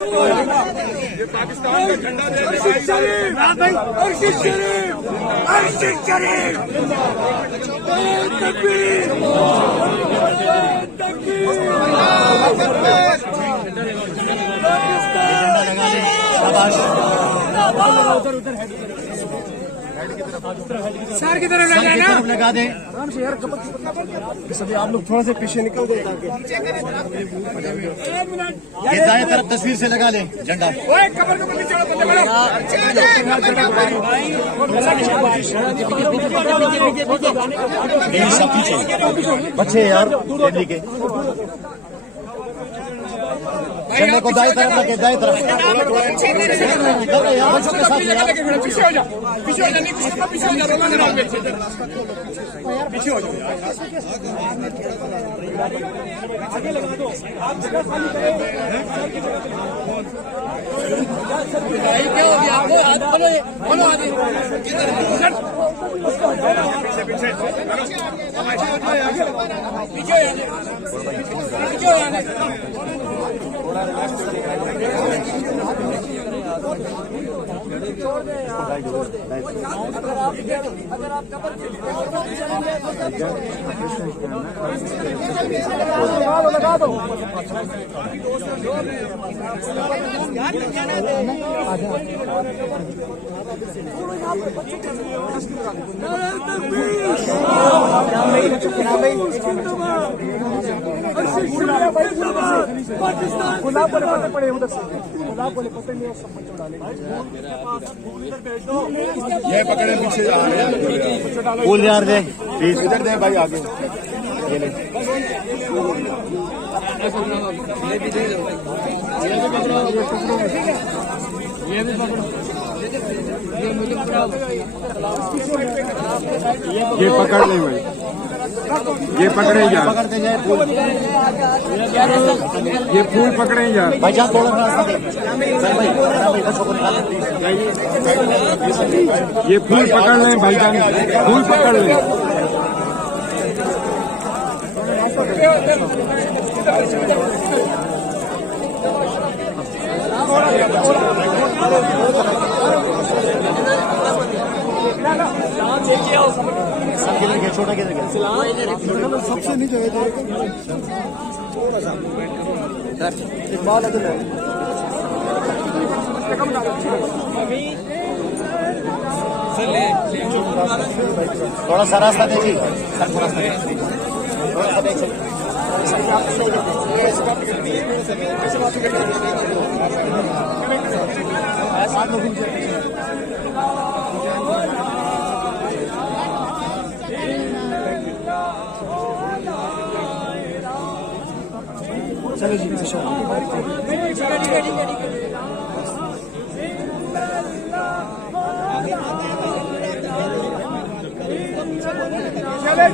ये पाकिस्तान का झंडा अर्शिद शरीफ, अर्शिद शरीफ, अर्शिद शरीफ, तकबीर, सर की तरफ लगा दें। सभी आप लोग थोड़ा सा पीछे निकल गए ताकि ये दाएं तरफ तस्वीर से लगा लें झंडा। बच्चे यार दिल्ली के झंडे को दाएं तरफ लगे, दाएं तरफ पीछे हो जा, पीछे हो जा, पीछे हो जा, पीछे हो जाओ। क्या हो गया आपको? बोलो आगे पीछे अगर आप लगा दो गुलाब वाले पत्ते पड़े उधर से, गुलाब वाले पत्ते नहीं सब बच्चों डालेंगे। ये पकड़े पीछे जा रहे हैं, फूल यार दे प्लीज, इधर दे भाई आगे। ये ले ये भी पकड़ो, ये पकड़ ले भाई, ये पकड़े जा, ये फूल पकड़े जा भाईजान थोड़ा ये फूल पकड़ लें भाईजान, फूल पकड़ लें। छोटा किधर गया? सबसे नीचे एक बाल है थोड़ा सा रास्ता देखिए, थोड़ा सा देख चलो जी चले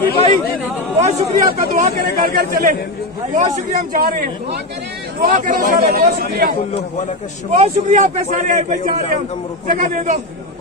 जी भाई, बहुत शुक्रिया आपका, दुआ करें घर घर चले, बहुत शुक्रिया, हम जा रहे हैं, दुआ करें सारे, बहुत शुक्रिया, बहुत शुक्रिया आपका सारे आए भाई, जा रहे हैं हम, जगह दे दो।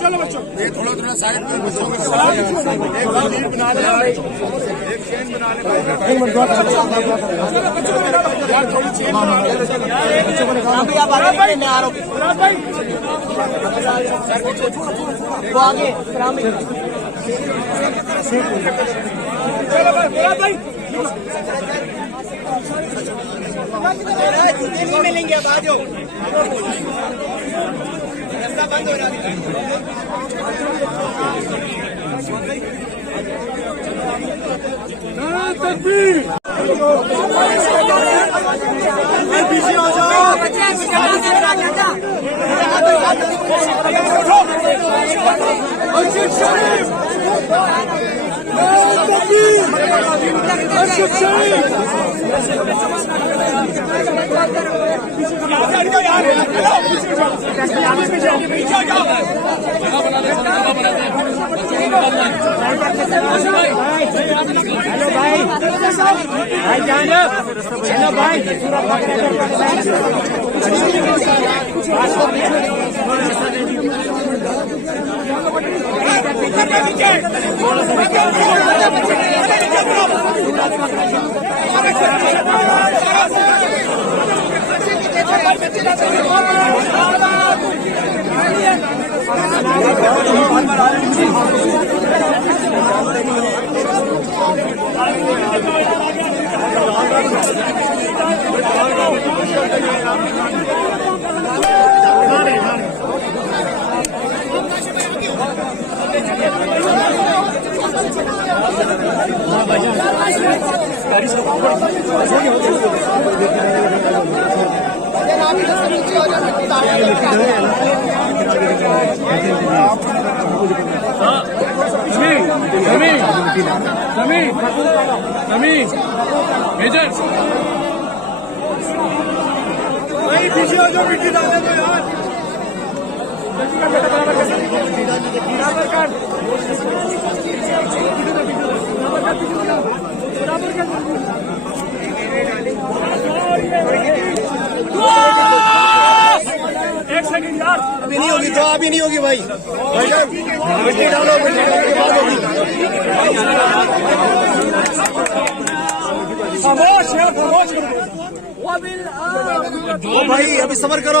चलो बच्चों, ये थोड़ा थोड़ा साइड में बच्चों के बना ले, एक चेन बना ले यार, थोड़ी चेन बना ले। चलो भाई, नहीं मिलेंगे, अब आ जाओ, रास्ता बंद हो रहा है। तकबीर, पीछे हो जाओ, अर्शिद शरीफ, अर्शिद शरीफ, पीछे मेजर भाई पीछे हो जो मिट्टी डालने दो यार एक सेकंड यार अभी नहीं होगी तो अभी नहीं होगी भाई मिट्टी डालो मिट्टी डालने के बाद होगी खामोश है खामोश ओ भाई अभी सब्र करो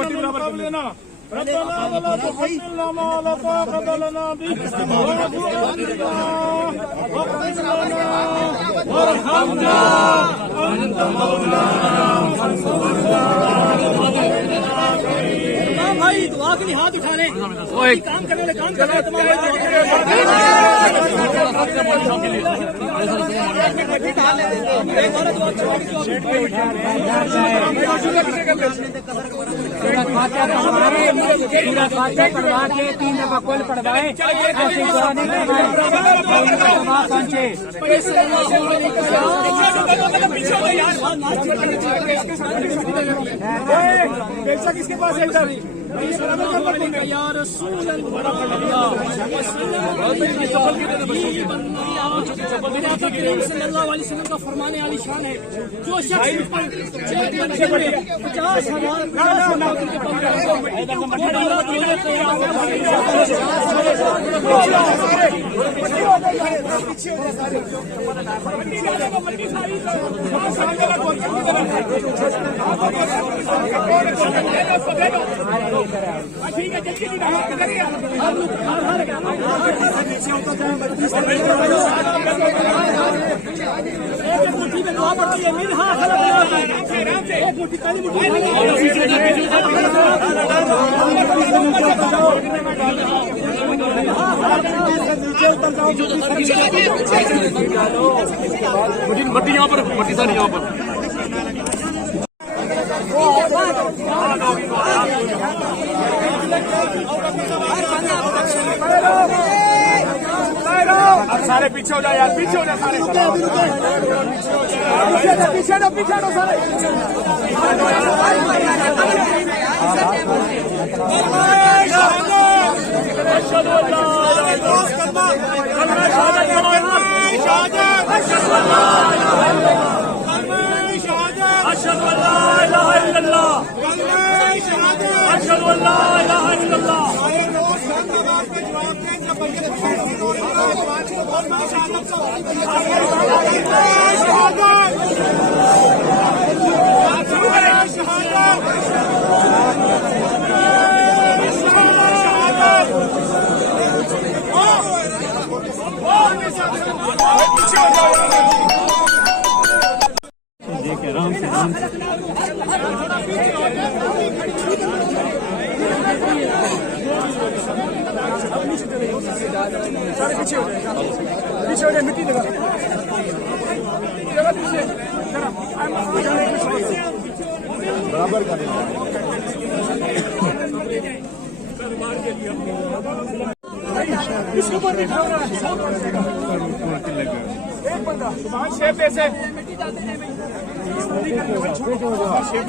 मट्टी बराबर कर लेना रब्बना वला तुहम्मिलना मा ला ताक़त लना बिही वरहमना अंत मौलाना भाई दुआ के लिए हाथ उठा ले काम करने वाले काम कर रहे पढ़वा के 3 दफा कुल पढ़वाए पैसा किसके पास है इधर या रसूल सल्लल्लाहु अलैहि वसल्लम का फरमाने वाली शान है जो शख्स 50,000 ठीक है जल्दी एक मुट्ठी में दुआ पड़ती है मिल हाँ एक मुट्ठी पहली मुट्ठी मट्टी यहाँ पर मट्टी सारी यहाँ पर अब सारे पीछे हो जाए यार पीछे हो जाए सारे पीछे हटो सारे अशहदु अल्ला इलाहा इल्लल्लाह अशहदु अल्ला इलाहा इल्लल्लाह शहादत पीछे हो जाओ। सारे पीछे हो जाए, पीछे हो जाए, मिट्टी जगह पीछे बराबर कर इसके ऊपर दिखा रहा है एक बंदा 6 पैसे शेप